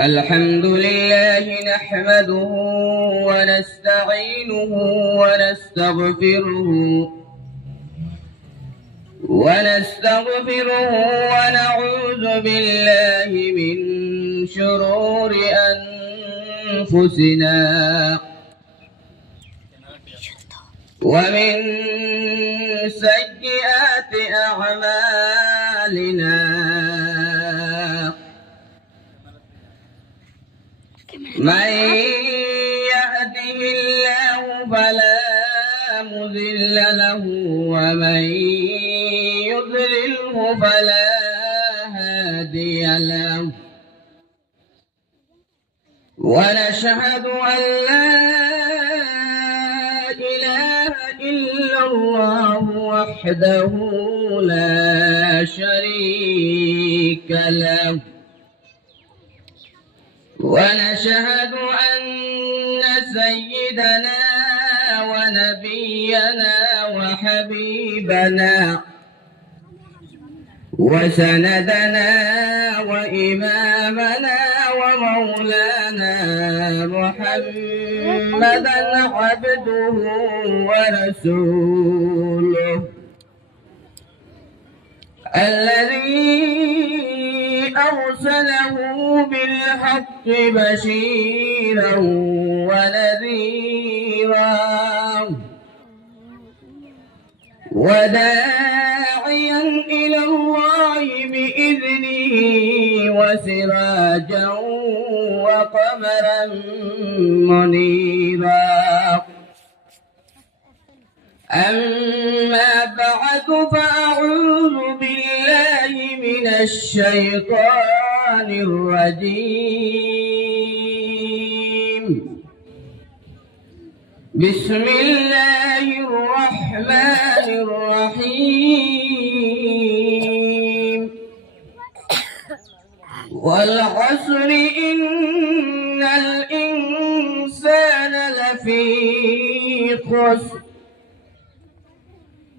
الحمد لله نحمده ونستعينه ونستغفره ونعوذ بالله من شرور أنفسنا ومن سيئات أعمالنا من يهده الله فلا مضل له ومن يضلله فلا هادي له ونشهد أن لا إله إلا الله وحده لا شريك له ونشهد أن سيدنا ونبينا وحبيبنا وسندنا وإمامنا ومولانا محمدا عبده ورسوله الذي أرسله بالحق بشيرا ونذيرا وداعيا إلى الله بإذنه وسراجا وقمرا منيرا أما بعد فأعوذ بالله من الشيطان الرجيم بسم الله الرحمن الرحيم والعصر إن الإنسان لفي خسر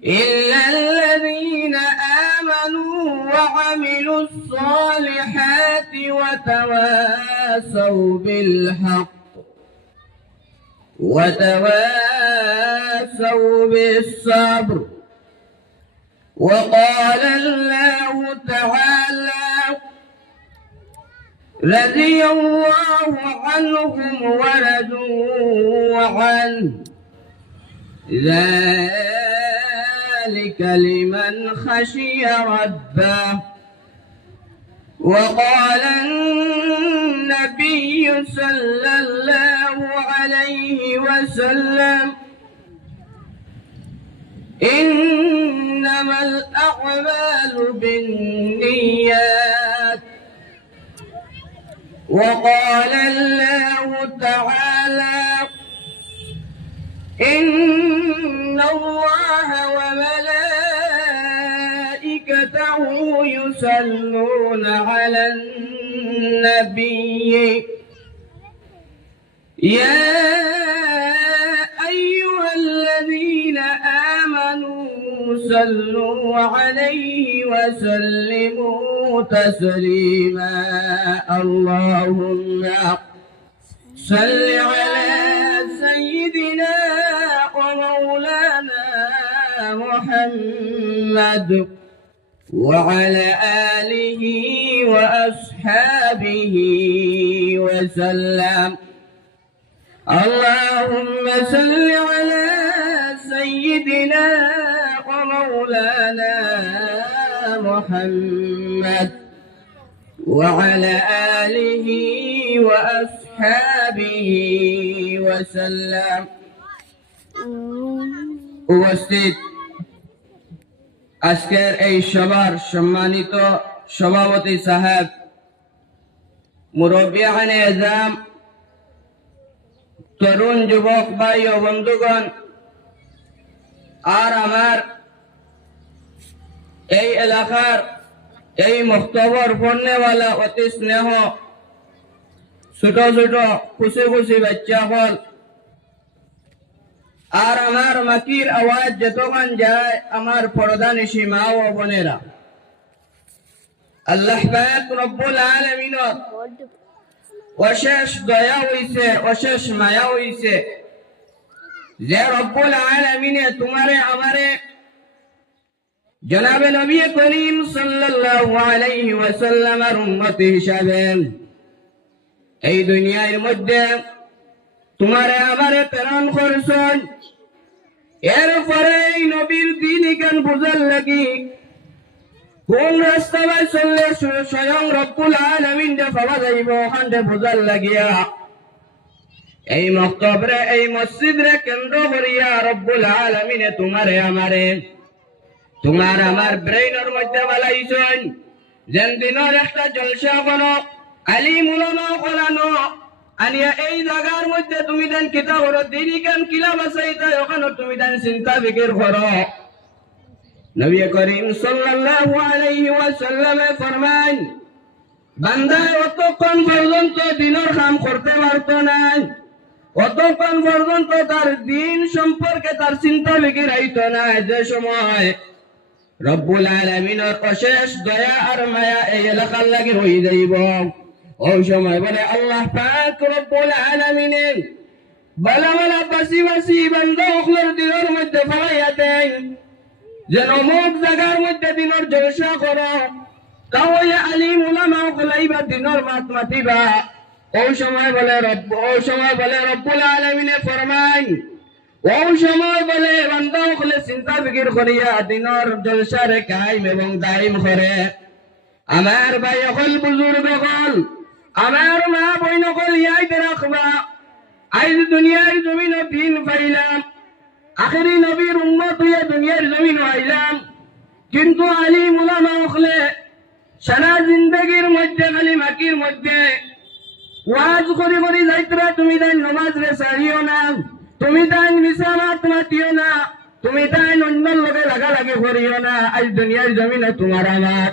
إلا الذين آمنوا وعملوا الصالحات وتواصوا بالحق وتواصوا بالصبر وقال الله تعالى رضي الله عنهم ورضوا عنه ذلك لمن خشي ربه وقال النبي صلى الله عليه وسلم إنما الأعمال بالنيات وقال الله تعالى إن الله وملائكته يصلون على النبي يا أيها الذين آمنوا صلوا عليه وسلموا تسليما اللهم صل على سيدنا ومولانا محمد وعلى آله وأصحابه وسلم اللهم صل على سيدنا ومولانا محمد وعلى آله وأصحابه وسلم উপস্থিত আজকের এই সভার সম্মানিত সভাপতি সাহেব মুরব্বিয়ানে আজম তরুণ যুবক ভাই ও বন্ধুগণ আর আমার এই এলাকার এই মুখতবর পড়নেওয়ালা অতি স্নেহ ছোট ছোট খুশি খুশি বাচ্চা হল আর আমার মাকির আওয়াজ যতক্ষণ যায় আমার পর্দানিশী মা ও বোনেরা আল্লাহ পাক রব্বুল আলামিনের অশেষ দয়া হইছে, অশেষ মায়া হইছে যে রব্বুল আলামিনে তোমারে আমারে জনাবে নবী করিম সাল্লাল্লাহু আলাইহি ওয়াসাল্লামের উম্মত হিসাবে এই দুনিয়ার মধ্যে তোমারে আমারে প্রেরণ করছেন। এরপরে এই নবীর দিন ইকান বুঝার লাগি কোন রাস্তায় চললে স্বয়ং রব্বুল আলামিন যে পাওয়া যাইব ওখানে বুঝার লাগিয়া এই মক্তবরে এই মসজিদরে কেন্দ্র করিয়া রব্বুল আলামিনে তোমারে আমারে তোমার আমার ব্রেইনের মধ্যে বালাইছেন যেন দিনের একটা জলসা কোনো আলিম উলামা করানো আনিয়া এই জায়গার মধ্যে তুমি দেন কিতা করো দিনই কেন কিলা বাসাইতা ওখানে তুমি দেন চিন্তা ফিকির করো। নবী করিম সাল্লাল্লাহু আলাইহি ওয়াসাল্লাম ফরমান বান্দা অতক্ষণ পর্যন্ত দিনের কাম করতে পারত না, অতক্ষণ পর্যন্ত তার দিন সম্পর্কে তার চিন্তা ফিকির আইত না যে সময় রব্বুল আলামিনের অশেষ দয়া আর মায়া এই এলাকার লাগি হয়ে যাইব। ওই সময় বলে আল্লাহ পাক রব্বুল আলামিনের বালা বালা বাসি বাসি বান্দা ওগুলোর দিনের মধ্যে ফলাইয়া দেন যেন অমুক জায়গার মধ্যে দিনের জলসা করো, তাহলে আলিম উলামা ওগুলাইবা দিনের মাত মাতিবা। ওই সময় বলে রব্বুল আলামিনে ফরমান ওই সময় বলে বান্দা ওগুলো চিন্তা ফিকির করিয়া দিনের জলসারে কায়েম এবং দায়ম করে। আমার ভাই হল বুজুর্গ হল আমার মা বই নকল ইয়াইতে রাখবা আইজ দুনিয়ার জমিন দিন পাইলাম, আখেরি নবীর উম্মত হইয়া দুনিয়ার জমিন আইলাম, কিন্তু আলিম উলামা হলে সারা জিন্দগির মধ্যে খালি মাকির মধ্যে ওয়াজ করি করি যাইতরা তুমি তাই নমাজ রে সারিও না, তুমি তাই মিসামাত মাতিও না, তুমি তাই অন্যর লগে লাগালাগি করিও না। আজ দুনিয়ার জমিনে তোমার আমার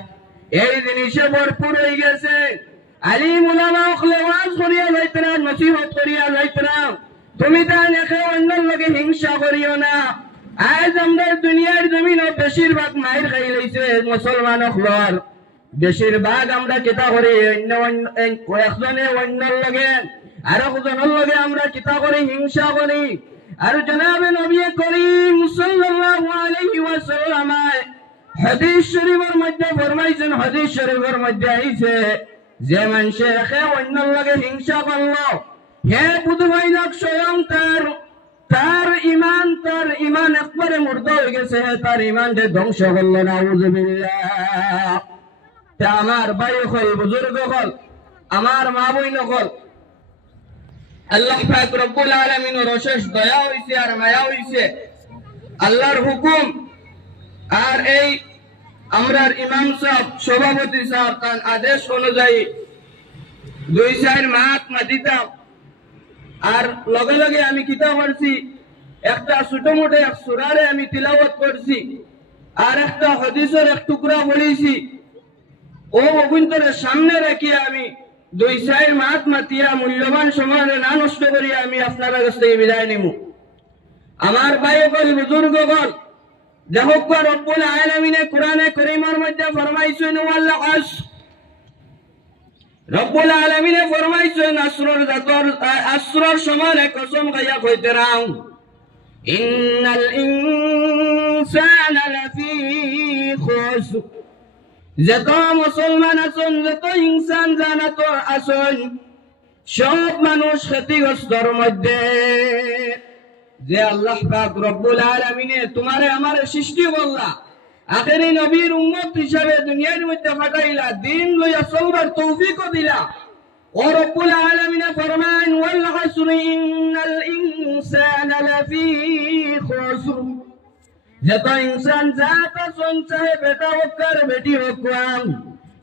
এই জিনিসে ভরপুর হয়ে গেছে। আলিম উলামা হলে ওয়াজ করিয়া যাইতরা, নসিহত করিয়া যাইতরা, তুমি তাই একে অন্যর লগে হিংসা করিও না। আজ আমরা দুনিয়ার জমিনে বেশিরভাগ মায়ের খাই লইছে মুসলমান হলর, বেশিরভাগ আমরা কিতা করি একজনে অন্যর লগে আর একজনের লগে আমরা কিতা করি হিংসা করি। আর জনাবে নবী করিম সাল্লাল্লাহু আলাইহি ওয়াসাল্লাম হাদিস শরীফের মধ্যে ফরমাইছেন, হাদিস শরীফের মধ্যে আইছে যে মানুষে একে অন্যর লগে হিংসা করলো হে বুধবাইলক স্বয়ং তার ইমান একবারে মুর্দা হয়ে গেছে, তার ইমান যে ধ্বংস করলো না। আউযুবিল্লাহ। আমার ভাই হল বুজুর্গ হল আমার মা বই নকল আল্লাহ পাক রব্বুল আলামিনের অশেষ দয়া হইছে আর মায়া হইছে। আল্লাহর হুকুম আর এই আমরার ইমাম সাহেব সভাপতি সাহেব তার আদেশ অনুযায়ী 2-4 মাস দিতাম। আর লগে লগে আমি কিতা করছি একটা ছোট মোটো এক সূরারে আমি তিলাওয়াত করছি আর একটা হাদিসের এক টুকরা বলেছি। ও অভ্যন্তরের সামনে রাখিয়া আমি 2-4 মাস মাতিয়া মূল্যবান সময় না নষ্ট করিয়া আমি আপনার কাছ থেকে বিদায় নিব। আমার ভাই বল বুজুর্গ বল দেখো রব্বুল আলামিনে কোরআনে কারীমের মধ্যে ফরমাইছেন ওয়াল আসর, রব্বুল আলামিনে ফরমাইছেন আসরের সময় কসম খাইয়া কইতে রাও ইন্নাল ইনসানা লাফি খুসর, যত মুসলমান আছেন যত ইনসান জানাত আছেন সব মানুষ ক্ষতিগ্রস্তর মধ্যে। যে আল্লাহ পাক রব্বুল আলামিনে তোমারে আমার সৃষ্টি করলা, আখেরি নবীর উম্মত হিসাবে দুনিয়ার মধ্যে পাঠাইলা, দিন লইয়া চলবার তৌফিকও দিলা। ও রব্বুল আলামিনে ফরমান ওয়াল আসরি ইন্নাল ইনসানা লাফি খুসর, যত ইনসান জাত আছেন চাহে বেটা হোক আর বেটি হোক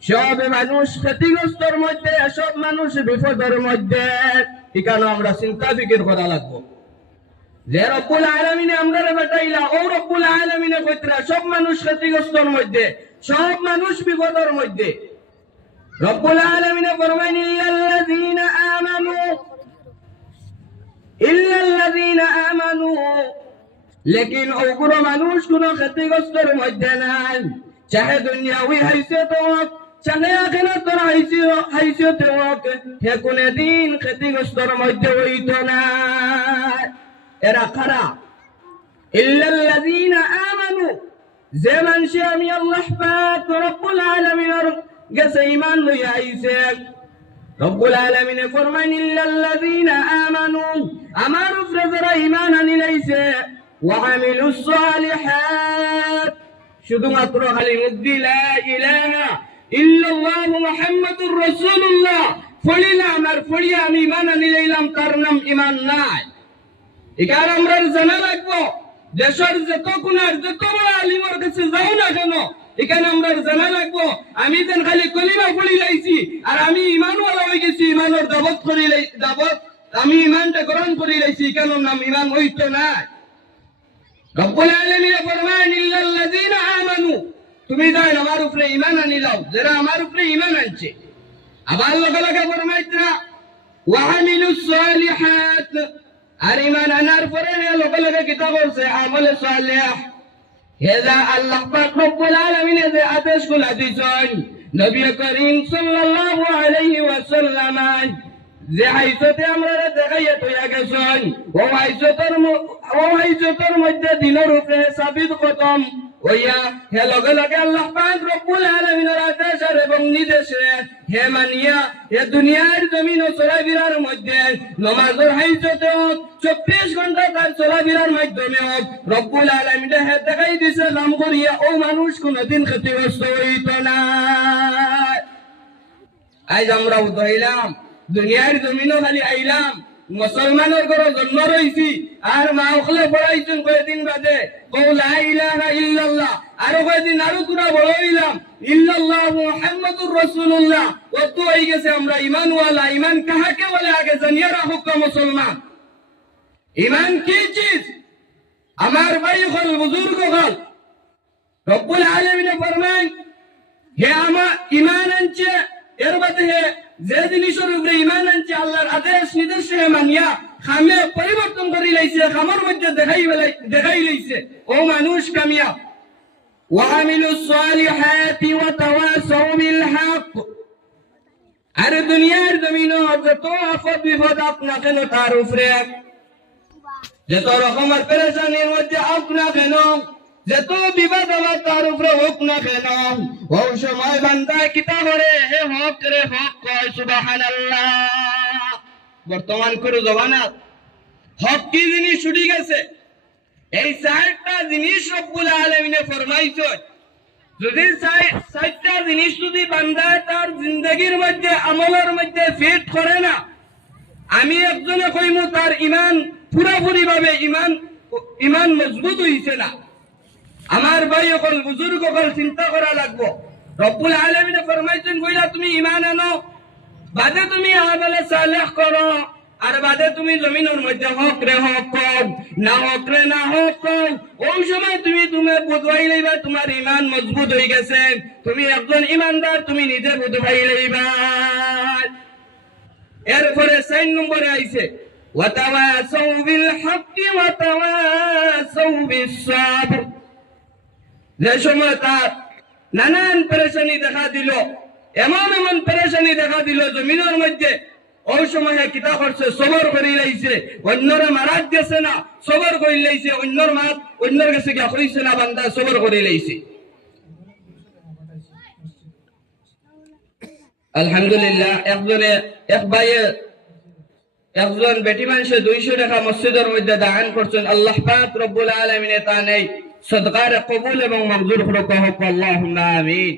সব মানুষ ক্ষতিগ্রস্তর মধ্যে, সব মানুষ বিপদের মধ্যে। এখানে আমরা চিন্তা ফিকির করা লাগবো যে রব্বুল আলামিনে আমরা বেটাইলা, ও রব্বুল আলামিনে কইতরা সব মানুষ ক্ষতিগ্রস্তর মধ্যে, সব মানুষ বিপদের মধ্যে। রব্বুল আলামিনে ফরমান ইল্লাল্লাযীনা আমানু, লেকিন ওগুলো মানুষ কোন ক্ষতিগ্রস্তর মধ্যে নাই, চাহে দুনিয়াবি হাইসিয়ত হোক চাহে আখিরাতর হাইসিয়তে হোক হে কোনদিন ক্ষতিগ্রস্তর মধ্যে হইত না। এরা কারা? ইল্লাল্লাযীনা আমানু, যে মানুষে আমি আল্লাহ পাক রব্বুল আলামিনের কাছে ঈমান লইয়া আইছে। রব্বুল আলামিনে ফরমান ইল্লাল্লাযীনা আমানু, আমার উপরে যারা ঈমান আনিলাইছে, ওয়া আমিলুস সালিহাত, শুধুমাত্র খালি মুখ দিয়ে লা ইলাহা ইল্লাল্লাহু মুহাম্মাদুর রাসূলুল্লাহ ফলিলাম আর ফলিয়া আমি ঈমান আনিলাইলাম, তার নাম ঈমান নাই। এখানে আমরা জানা রাখবো, দেশের যত গুনার যত বড় আলিমের কাছে যাও না কেন, এখানে আমরা জানা রাখবো আমি যেন খালি কলিমা পড়ি লাইছি আর আমি ঈমানওয়ালা হয়ে গেছি, ঈমানের দাবত করি দাবত আমি ঈমানটা গ্রহণ করি লাইছি, কেন নাম ঈমান হইতো না। রব্বুল আলামিন ফরমান ইল্লাল্লাযীনা আমানু, তুমি যাই আমার উপরে ঈমান আনিলাও, যারা আমার উপরে ঈমান আনছে। আবার লগে লগে ফরমাইতরা ওয়া আমিলুস সালিহাত, আর ঈমান আনার পরে লগে লগে কিতাব আছে আমলে সালেহ। হেদা আল্লাহ পাক রব্বুল আলামিন যে আদেশগুলো দিয়েছেন নবী করিম সাল্লাল্লাহু আলাইহি ওয়াসাল্লাম যে হাইজতে আমরা দেখাইয়া তৈয়া গেছেন, ও হাইজতের মধ্যে দিনের উপরে সাবিত খতম হইয়া হে লগে লগে আল্লাহ পাক রব্বুল আলামিনের আদেশ এবং নির্দেশে হে মানিয়া হে দুনিয়ার জমিন ও চলাফেরার মধ্যে নমাজের হাইজতে 24 ঘন্টা তার চলাফেরার মাধ্যমে রব্বুল আলামিন হে দেখাই দিছে নাম করিয়া ও মানুষ কোনদিন ক্ষতিগ্রস্ত হইত না। আজ আমরা উদয়লাম দুনিয়ার জমিনও খালি আইলাম, মুসলমানের ঘরে জন্ম রয়েছি আর মা ওখলে পড়াইছেন কয়েকদিন বাদে কও লা ইলাহা ইল্লাল্লাহ, আরো কয়েকদিন আরো তোরা বড় হইলাম ইল্লাল্লাহু মুহাম্মাদুর রাসূলুল্লাহ, কত হয়ে গেছে আমরা ঈমানওয়ালা। ঈমান কাহাকে বলে আগে জানিয়ে রাখো মুসলমান, ঈমান কি চিজ? আমার ভাই হল বুজুর্গ হল রব্বুল আলামিন ফরমান হে আমার ঈমান আনছে, এর বাদে হে যে জিনিসের উপরে ঈমান আনছে আল্লাহর আদেশ নির্দেশ মানিয়া খামে পরিবর্তন করি লাইছে, খামের মধ্যে দেখাই লাইছে, ও মানুষ কামিয়াব। ওয়া আমিলুস সালিহাতি ওয়া তাওয়াসাউ বিল হক, আর দুনিয়ার জমিনে যত আফত বিপদ আপনার কেন তার উপরে যত রকমের পেরেশানির মধ্যে আপনার কেন যত বিবাদ আমার তার উপরে হোক না কেন, ও সময় বান্দা কিতা করে হে হক রে হক কয় সুবহানাল্লাহ। বর্তমান করে জমানাত হক কি জিনিস ছুটি গেছে, এই চারটা জিনিস রব্বুল আলামিনে ফরমাইছে। যদি চারটা জিনিস যদি বান্দা তার জিন্দগির মধ্যে আমলের মধ্যে ফিট করে না, আমি একজনে কইমু তার ঈমান পুরোপুরি ভাবে ঈমান মজবুত হইছে না। আমার ভাই সকল বুজুর্গ সকল চিন্তা করা লাগবো। রব্বুল আলামিনে ফরমাইছেন কইলা তুমি ঈমান আনো, বাদে তুমি আমলে সালেহ করো, আর বাদে তুমি জমিনের মধ্যে হক রে হক কর, না হক রে না হক কর, ওই সময় তুমি বুঝবাই লইবা তোমার ঈমান মজবুত হয়ে গেছে, তুমি একজন ঈমানদার, তুমি নিজে বুঝবাই লইবা। এরপরে 4 নম্বরে আইছে ওয়া তাওয়াসাউ বিল হক্কি ওয়া তাওয়াসাউ বিস সাবর। যে সময় তার নানান পেরেশানি দেখা দিল, এমন পেরেশানি দেখা দিল জমিনের মধ্যে, ওই সময় কিতা করছে সবর করে লাইছে, অন্যরা মারাত গেছে না সবর করে লাইছে, অন্যর কাছে গিয়া কইছে না বান্দা সবর করে লাইছে। আলহামদুলিল্লাহ একজন বেটি মানুষে 200 টাকা মসজিদের মধ্যে দান করছেন, আল্লাহ পাক রব্বুল আলামিন তা নেই সদকার কবুল এবং মঞ্জুর করুক, আল্লাহুম্মা আমিন।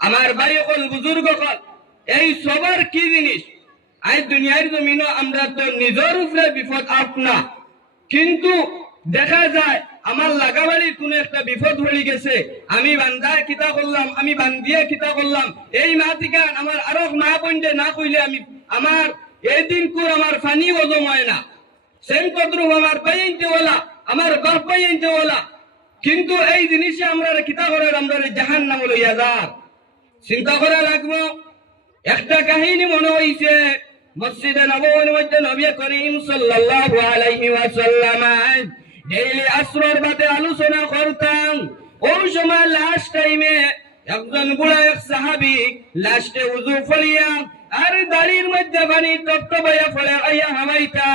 আমার ভাই সকল বুজুর্গ সকল, এই সবার কি জিনিস? আজ দুনিয়ার জমিনে আমরা তো নিজের উপরে বিপদ আপনা, কিন্তু দেখা যায় আমার লাগাবাড়ি কোন একটা বিপদ হয়ে গেছে, আমি বান্দা কিতা করলাম, আমি বান্দিয়া কিতা করলাম, এই মা থেকে আমার আরো মা বন্ধে না কইলে আমি আমার এই দিন করে আমার ফানি হজম হয় না। সেম কদ্রু আমার ভাই আনতে বলা, আমার বাপ ভাই আনতে বলা, কিন্তু এই জিনিসে আমরা কিতা করার আমরা জাহান্নাম লইয়া যার চিন্তা করা লাগবো। একটা কাহিনী মনে হইছে মসজিদে নববীর মধ্যে নবী করিম সাল্লাল্লাহু আলাইহি ওয়াসাল্লাম ডেইলি আসরের বাদে আলোচনা করতাম। ওই সময় লাস্ট টাইমে একজন বুড়া এক সাহাবী লাস্টে উযু ফলিয়া আর দাড়ির মধ্যে পানি টপটপাইয়া পড়ে আইয়া হামাইতা।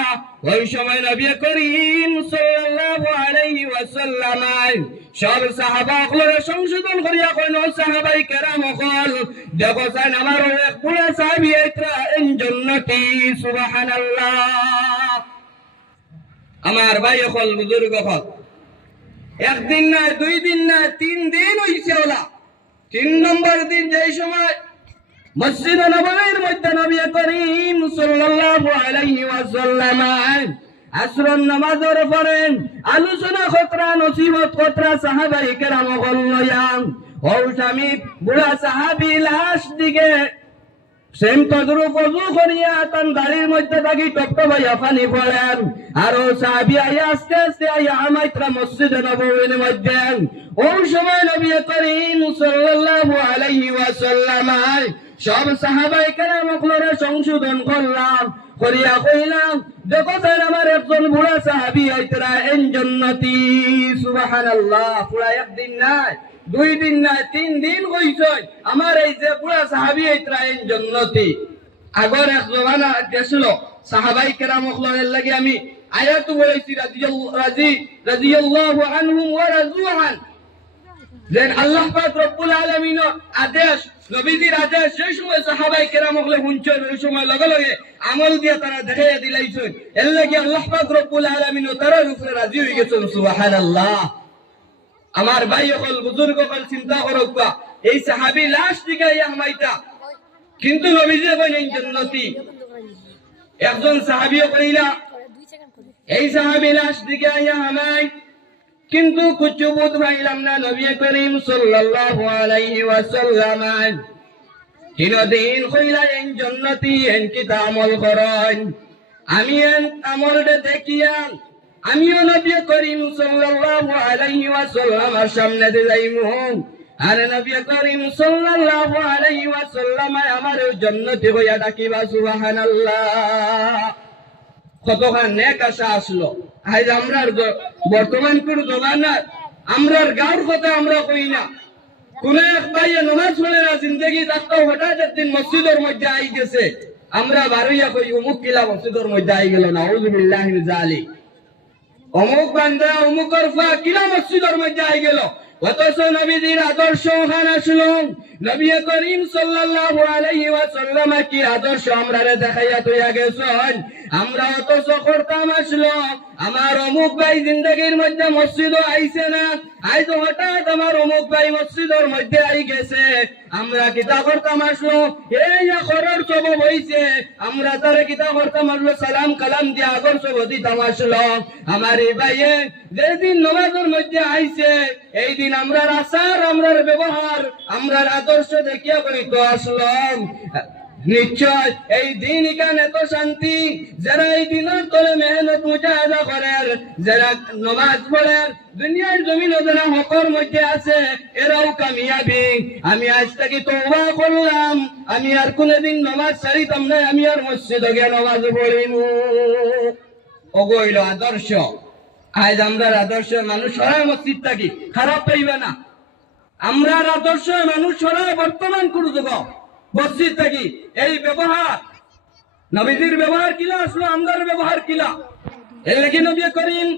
ওই সময় নবী করিম সাল্লাল্লাহু আলাইহি ওয়াসাল্লাম সব সাহাবাগুলোর সংশোধন করিয়া কইল, সাহাবাই কেরাম হল দেখো চাই আমার এক বুড়া সাহাবী এটা জান্নাতি। সুবহানাল্লাহ। আমার ভাই হল, বুজুর্গ হল, একদিন না, 2 দিন না, 3 দিন হইছে ওলা। 3 নম্বর দিন যেই সময় মসজিদ নববীর মধ্যে নবী করিম সাল্লাল্লাহু আলাইহি ওয়াসাল্লাম আসরের নামাজের পরে আলোচনা খতরা নসিহত খতরা সাহাবায়ে কেরাম গল্লায়াম ও স্বামী বুড়া সাহাবী লাশ দিকে সেম তদ্রুপ ওযু করিয়া তান দাড়ির মধ্যে থাকি টপটপাইয়া পানি পড়েন। আর ও সাহাবী আইয়া আস্তে আস্তে আইয়া আমাইত্রা মসজিদ নববীর মধ্যে। ওই সময় নবী করিম সাল্লাল্লাহু আলাইহি ওয়াসাল্লাম সব সাহাবায়ে কেরামগুলোরে সংশোধন করলাম, করিয়া কইলাম দেখো স্যার আমার একজন বুড়া সাহাবী আইতরা জান্নাতি। সুবহানাল্লাহ। পুরা একদিন নাই, 2 দিন নাই, 3 দিন হইছে আমার এই যে বুড়া সাহাবী আইতরা জান্নাতি। আগর এক জমানা গেছিল সাহাবায়ে কেরামগুলোর লাগি আমি আয়াত বলেছি রাদিয়াল্লাহু আনহুম ওয়া রাযু আন, যে আল্লাহ পাক রব্বুল আলামিনের আদেশ, নবীজির আদেশ সেই সময় সাহাবায়ে কেরামগুলো শুনছেন, ওই সময় লগে লগে আমল দিয়ে তারা দেখাইয়া দিলাইছেন। এর লাগি আল্লাহ পাক রব্বুল আলামিন তার উপরে রাজি হয়ে গেছেন। সুবহানাল্লাহ। আমার ভাই হল, বুজুর্গ হল, চিন্তা করো এই সাহাবী লাশ দিকে হামাইতা, কিন্তু নবীজি কইলেন জান্নাতি। একজন সাহাবী কইলা এই সাহাবী লাশ দিকে হামাই, কিন্তু কিছু বুঝ পাইলাম না। নবী করিম সাল্লাল্লাহু আলাইহি ওয়াসাল্লাম দিন কইলেন জান্নাতি, এন কি আমল করেন। আমি এন আমলটা দেখিয়া আমিও নবী করিম সাল্লাল্লাহু আলাইহি ওয়াসাল্লামের সামনে যাইমু। আর নবী করিম সাল্লাল্লাহু আলাইহি ওয়াসাল্লাম আমার জান্নাতি হইয়া ডাকিবা। সুবহানাল্লাহ। কতখান নেক আশা আসলো। আজ আমরার বর্তমান কোন জমানা আমরার গাঁর কথা আমরা কই না। কোন এক ভাইয়ে নামাজ পড়ে না, জিন্দগি থাকতো হঠাৎ একদিন মসজিদের মধ্যে আই গেছে, আমরা বারইয়া কই অমুক কিলা মসজিদের মধ্যে আই গেল। নাউযু বিল্লাহি মিন যালিক। অমুক বান্দা অমুকর ফা কিলা মসজিদের মধ্যে আই গেল। অথচ নবীজির আদর্শ ওখানে আসলো। নবী করিম সাল্লাল্লাহু আলাইহি ওয়াসাল্লাম কি আদর্শ আমরারে দেখাইয়া তুইয়া গেছেন। আমরা অথচ করতাম আসলো আমার অমুক ভাই জিন্দগির মধ্যে মসজিদও আইছে না, আজ হঠাৎ আমার অমুক ভাই মসজিদের মধ্যে আই গেছে, আমরা কিতা করতাম আসলো এই খরর সবব হইছে, আমরা তারে কিতা করতাম আসলো সালাম কালাম দিয়ে আগর সব দিতাম আসলো। আমার এই ভাইয়ে যেদিন নামাজের মধ্যে আইছে এই দিন আমরার আচার, আমরার ব্যবহার, আমরার আদর্শ দেখিয়া করিত আসলাম। নিশ্চয় এই দিন এখানে এত শান্তি, যারা এই দিনের তলে মেহনত মুজাহিদা করেন, যারা নামাজ পড়েন, দুনিয়ার জমিনে যারা হকর মধ্যে আছে এরাও কামিয়াবি। আমি আজ থেকে তওবা করলাম, আমি আর কোনদিন নামাজ ছাড়িতাম না, আমি আর মসজিদে গিয়ে নামাজ পড়িমু। ওগো হইল আদর্শ। আজ আমরার আদর্শ মানুষ সরাই মসজিদ থাকি খারাপ পাইবে না। আমরার আদর্শ মানুষ সরাই বর্তমান করে দেব মসজিদ থাকি। এই ব্যবহার নবীজির ব্যবহার কিলা আসলো, আমরার ব্যবহার কিলা। এর লাগি নবী করিম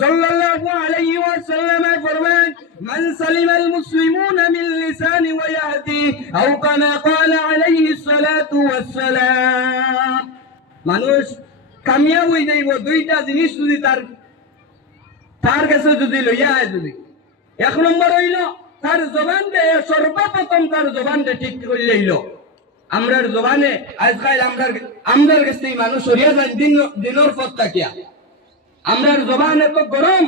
সাল্লাল্লাহু আলাইহি ওয়াসাল্লাম ফরমান মান সালিমাল মুসলিমুনা মিন লিসানি ওয়া ইয়াদি আও কামা ক্বালা আলাইহি সালাতু ওয়াসসালাম। মানুষ কামিয়াব হই যাইব দুইটা জিনিস যদি তার কাছে যদি লইয়া আয়। যদি এক নম্বর হইল তার জবানটা, সর্বপ্রথম তার জবানটা ঠিক করে লইল। আমরার জবানে আজকাল আমরার কাছে মানুষ সরিয়া যায় দিনের পথ থাকিয়া। আমরার জবান এত গরম,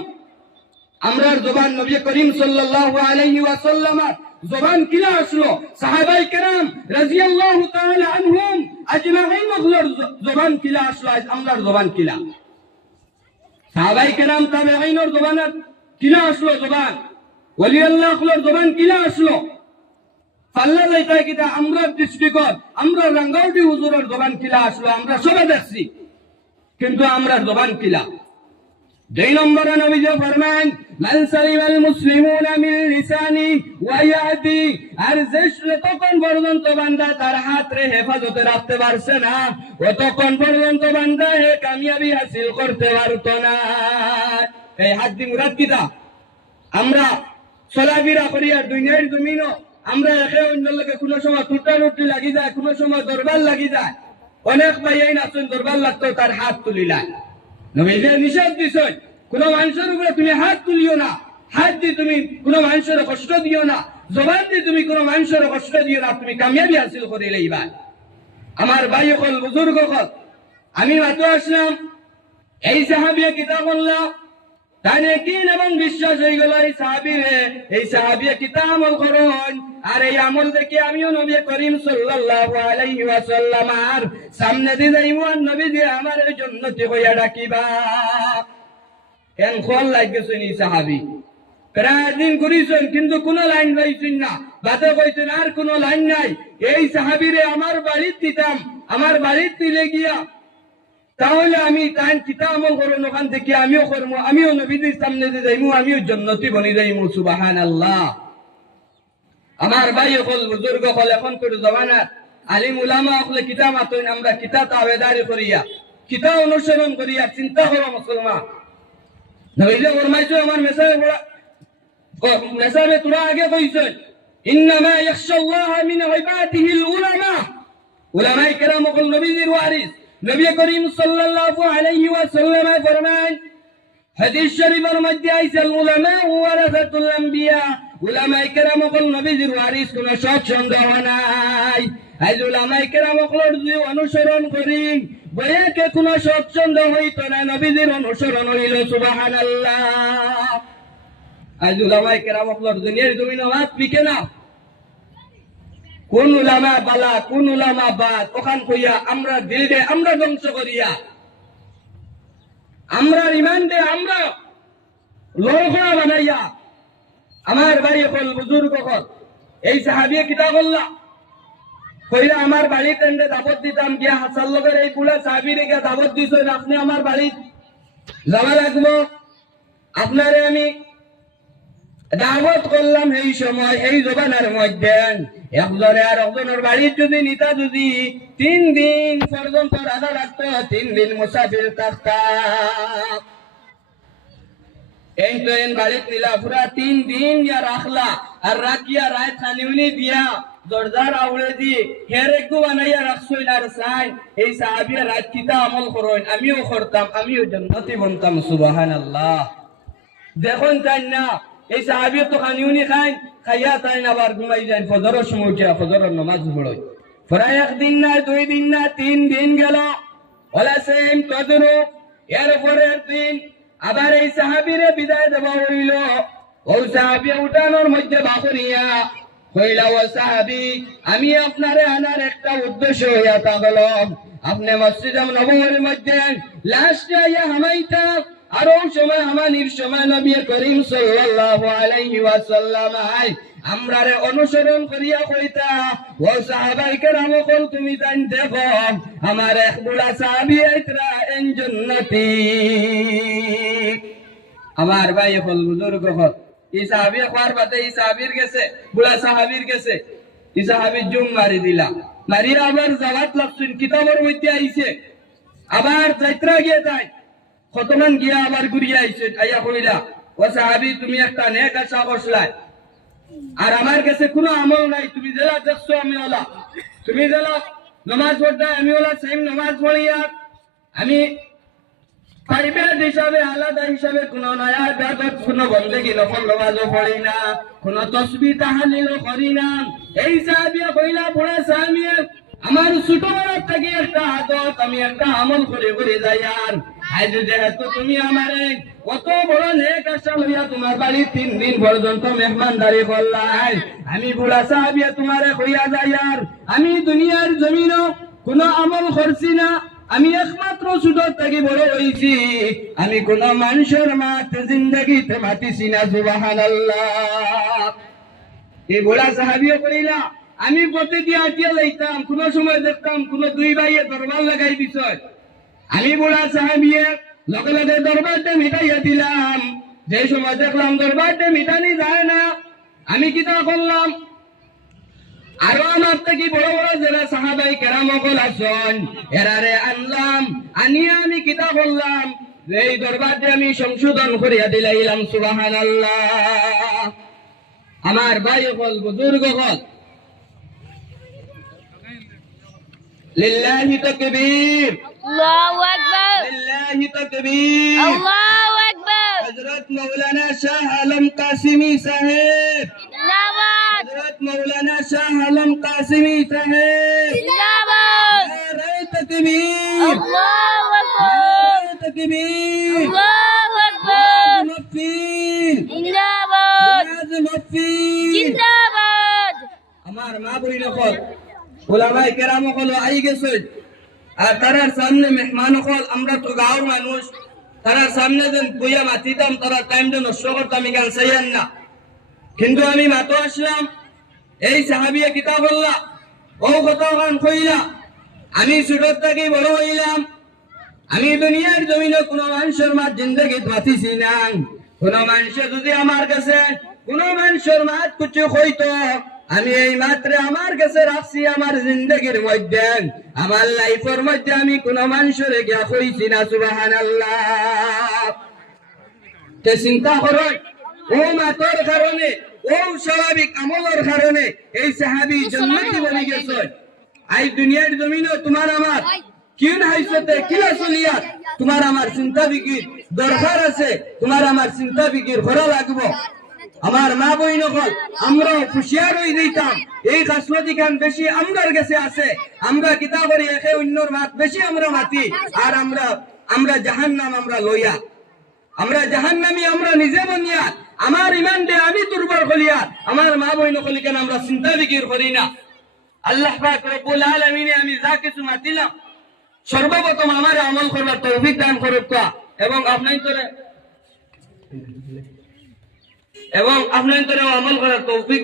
আমরার জবান নবী করিম সাল্লাল্লাহু আলাইহি ওয়াসাল্লাম জবান কিলা আসলো সাহাবায়ে কেরাম রাদিয়াল্লাহু তাআলা আনহুম আজমাইন জবান কিলা আসলো। আজ আমরার জবান কিলা, সাহাবায়ে কেরাম তাবেঈনের জবান কিলা আসলো, জবান ওলি আল্লাহর জবান কিলা আসলো। পাল্লা যাইতে কিটা আমরা দৃষ্টিকোণ, আমরা রাঙ্গাউটি হুজুরের জবান কিলা আসলো, আমরা সবে দেখছি, কিন্তু আমরা জবান কিলা। দুই নম্বরে নবীজি ফরমান মান সালিমাল মুসলিমুনা মিন লিসানি ওয়া ইয়াদি, আর যে তখন পর্যন্ত বান্দা তার হাতরে হেফাজতে রাখতে পারছে না ততক্ষণ পর্যন্ত বান্দা কামিয়াবি হাসিল করতে পারত না। এই হাত দি মুরাদ কিতা? আমরা চলাফেরা করি আর দুনিয়ার জমিনও আমরা একে অন্যের লোকে কোনো সময় টুটাটুটি লাগি যায়, কোনো সময় দরবার লাগি যায়। অনেক ভাই এই নাচন দরবার লাগতো তার হাত তুলিলাই। নবীজি নিষেধ দিছেন কোন মানুষের উপরে তুমি হাত তুলিও না, হাত দিয়ে তুমি কোন মানুষের কষ্ট দিও না, জবান দিয়ে তুমি কোন মানুষের কষ্ট দিও না, তুমি কামিয়াবি হাসিল করে লইবা। আমার ভাই হল বুজুর্গ হল, আমি মাত্র আসলাম এই সাহাবিয়া কিতাব বললাম তার ইয়াকিন এবং বিশ্বাস হয়ে গেল এই সাহাবিয়া কিতাব আমল করুন। আর এই আমল দেখে আমিও নবী করিম সাল্লাল্লাহু আলাইহি ওয়াসাল্লাম আর সামনে দিয়ে যাইবো আর নবীজি আমার জান্নাতে হইয়া ডাকিবা। এন খোল লাগেছে নি সাহাবী প্রায় দিন করিছেন কিন্তু কোন লাইন পাইছেন না, বাতে কইছেন আর কোন লাইন নাই। এই সাহাবীরে আমার বাড়িতে দিতাম, আমার বাড়িতে দিলে গিয়া তাহলে আমি তাই কিতাব আমল করুন, ওখান থেকে আমিও করবো, আমিও নবীদের সামনে দিয়ে যাইমু, আমিও জান্নাতি বনি যাইমু। সুবহানাল্লাহ। আমার ভাই হল বুজুর্গ হল এখন করে জমানার আলিম উলামা হলে কিতাব আতইন, আমরা কিতাব আবেদারি করিয়া কিতাব অনুসরণ করিয়া চিন্তা করো মুসলমান। নবীজি ফরমাইছো আমার মেসাবে তোরা আগে কইছেন ইন্নামা ইয়াখশাল্লাহ মিন ইবাদিহিল উলামা। উলামায়ে কেরাম হল নবীজির ওয়ারিস। নবী করিম সাল্লাল্লাহু আলাইহি ওয়াসাল্লাম ফরমান হাদিস শরীফের মধ্যে আইছে উলামা ওয়ারাসাতুল আম্বিয়া, উলামায়ে কেরাম হল নবীজির ওয়ারিস, কোনো শক সন্দেহ নাই। আজ উলামায়ে কেরাম হল যে অনুসরণ করি বয়াকে কোনো শক সন্দেহ হইতো না, নবীজির অনুসরণ হইল। সুবহানাল্লাহ। আজ উলামায়ে কেরাম হল দুনিয়ার জমিনে হাত পিকে না কোন উলামা বালা কোন উলামা বাদ ওখান কইয়া আমরা দিলে আমরা ধ্বংস করিয়া আমরা ইমান দে আমরা লোহরা বানাইয়া। আমার বাড়ি হল বুজুর্গ হল এই সাহাবিয়ে কিতাব আল্লাহ কইরা আমার বাড়িতে দাবত দিতাম গিয়া হাসান লগের এই পুরা সাহাবিরে গিয়া দাবত দিছেন আপনি আমার বাড়ি যাওয়া লাগবো, আপনারে আমি দাওয়াত করলাম। এই সময় এই জবানের মধ্যে একজনে আর একজনের বাড়ির যদি নিতা যদি 3 দিন পর্যন্ত রাজা রাখতো, 3 দিন মুসাফির থাকতাম। এই তো এন বাড়িতে নিলা পুরা 3 দিন ইয়া রাখলা আর রাখিয়া রাত খানিউনি দিয়া দরজার আউড়ে দি হেরে গো বানাইয়া রাখছইল আর সাই এই সাহাবিয়া রাত কিতা আমল করেন, আমিও করতাম, আমিও জান্নাতি বনতাম। সুবহানাল্লাহ। দেখুন তাই না এই সাহাবিয়া তো খানিউনি খাই খাইয়া তাই না আবার ঘুমাই যায়, ফজরের সময় উঠে ফজরের নামাজ পড়ে। প্রায় 1 দিন না 2 দিন না 3 দিন গেল, ওলা সেম কদরু এরপরের দিন আবার এই সাহাবীরে বিদায় দেওয়া হইল। ও সাহাবী উঠানোর মধ্যে বাকরিয়া কইলা ও সাহাবী আমি আপনারে আনার একটা উদ্দেশ্য হইয়া থাকলো, আপনি মসজিদে নববীর মধ্যে লাস্ট আইয়া হামাইতা আর ওই সময় হামানির সময় নবী করিম সাল্লাল্লাহু আলাইহি ওয়াসাল্লাম আমরারে অনুসরণ করিয়া কইতা ও সাহাবায়ে কেরাম কল তুমি জান দেখো আমার এক বুড়া সাহাবী আইতরা এন জান্নাতি। আমার ভাই হল বুজুর্গ হল এই সাহাবী খার বাদে এই সাহাবীর গেছে বুড়া সাহাবীর গেছে এই সাহাবী জুম মারি দিলা, মারিয়া আবার জাওয়াত লাগছেন কিতাবের মধ্যে আইছে আবার যাত্রা গিয়ে যায় কতমান গিয়া আবার ঘুরিয়া আইছে আইয়া কইলা ও সাহাবী তুমি একটা নেক আশা করছলাই আর আমার কাছে কোনো আমল নাই, তুমি জেলা দেখছো আমি ওলা, তুমি জেলা নামাজ পড়তা আমি ওলা সেম নামাজ পড়িয়া আমি প্রাইভেট হিসাবে আলাদা হিসাবে কোন নয়া ইবাদত কোন বন্দেগী নফল নামাজও পড়ি না, কোন তাসবিহ তাহলিলও করি না। এই সাহাবী কইলা পড়ে সাহাবী আমার ছোটবেলা থেকে একটা আদত আমি একটা আমল করে করে যাই আর আজ যেহেতু তুমি আমারে কত বড় নেক আশা লইয়া তোমার বাড়ি 3 দিন পর্যন্ত মেহমানদারি করলাই, আমি বুড়া সাহাবী তোমারে কইয়া যাই আর আমি দুনিয়ার জমিনও কোন আমল করছি না, আমি একমাত্র ছোট থেকে বড় হইছি, আমি কোন মানুষের মাতে জিন্দেগিতে মাতিছি না। সুবহানাল্লাহ। এই বুড়া সাহাবীও কইলা আমি প্রতিদিন আটিয়া যাইতাম, কোন সময় দেখতাম কোন 2 ভাইয়ে দরবার লাগাই দিছয়, আমি বুড়া সাহাবীয়ে লগে লগে দরবারটা মিটাইয়া দিলাম। যে সময় দেখলাম দরবারটা মিটানি যায় না, আমি কিতা করলাম, আরো আমার থেকে বড় বড় যারা সাহাবাই কেরাম সকল আছেন এরারে আনলাম, আনিয়া আমি কিতা করলাম, এই দরবারটা আমি সংশোধন করিয়া দিলাইলাম। সুবহানাল্লাহ। আমার ভাই হল, বুজুর্গ হল, লিল্লাহি তাকবীর, আল্লাহু আকবার, লিল্লাহি তাকবীর। আল্লাহু আকবার। হযরত মাওলানা শাহ আলম কাসিমি সাহেব, জিন্দাবাদ, হযরত মাওলানা শাহ আলম কাসিমি সাহেব, জিন্দাবাদ। নারে তাকবীর, আল্লাহু আকবার, নারে তাকবীর। আল্লাহু আকবার। মুফতির, জিন্দাবাদ, মুফতির। জিন্দাবাদ। আমার মা বইন হল, ওলামাই কেরাম হল আই গেছে, আর তারার সামনে মেহমান হল, আমরা তো গাঁওর মানুষ, তারার সামনে যেন বইয়া মাতিতাম, তারা টাইমটা নষ্ট করতাম, গান চাইয়ান না। কিন্তু আমি মাতো আসলাম, এই সাহাবিয়া কিতাব বললা, ও কত গান কইলা, আমি ছোটর থেকে বড় হইলাম, আমি দুনিয়ার জমিনে কোনো মানুষের মাত জিন্দগিত মাতিছি না। কোন মানুষ যদি আমার কাছে কোন মানুষের মাত কিছু হইতো, আমি এই মাত্রে আমার কাছে রাখছি। আমার জিন্দগির মধ্যে, আমার লাইফের মধ্যে আমি কোন মানুষের গিয়া কইছি না। সুবহানাল্লাহ। তে চিন্তা করেন, ও মাতর কারণে, ও স্বাভাবিক আমলের কারণে এই সাহাবী জান্নাতি বনে গেছে। এই দুনিয়ার জমিনে তোমার আমার কিন হাইসতে কিলা চলিয়া তোমার আমার চিন্তা বিকির দরকার আছে, তোমার আমার চিন্তা বিকির করা লাগবো। আমার মা বই নকল, আমরা হুশিয়ার হয়ে দিতাম, এই খাসলতি খান বেশি আমরার কাছে আছে। আমরা কিতা করি, একে অন্যর মাত বেশি আমরা মাতি, আর আমরা জাহান্নাম আমরা লইয়া, আমরা জাহান্নামী আমরা নিজে বনিয়া, আমার ইমান দে আমি দুর্বল করিয়া, আমার মা বই নকলি কেন আমরা চিন্তা বিকির করি না। আল্লাহ পাক রব্বুল আলামিনে আমি যা কিছু মাতিলাম, সর্বপ্রথম আমার আমল করবার তৌফিক দান করুক, এবং আপনার আমল করার তৌফিক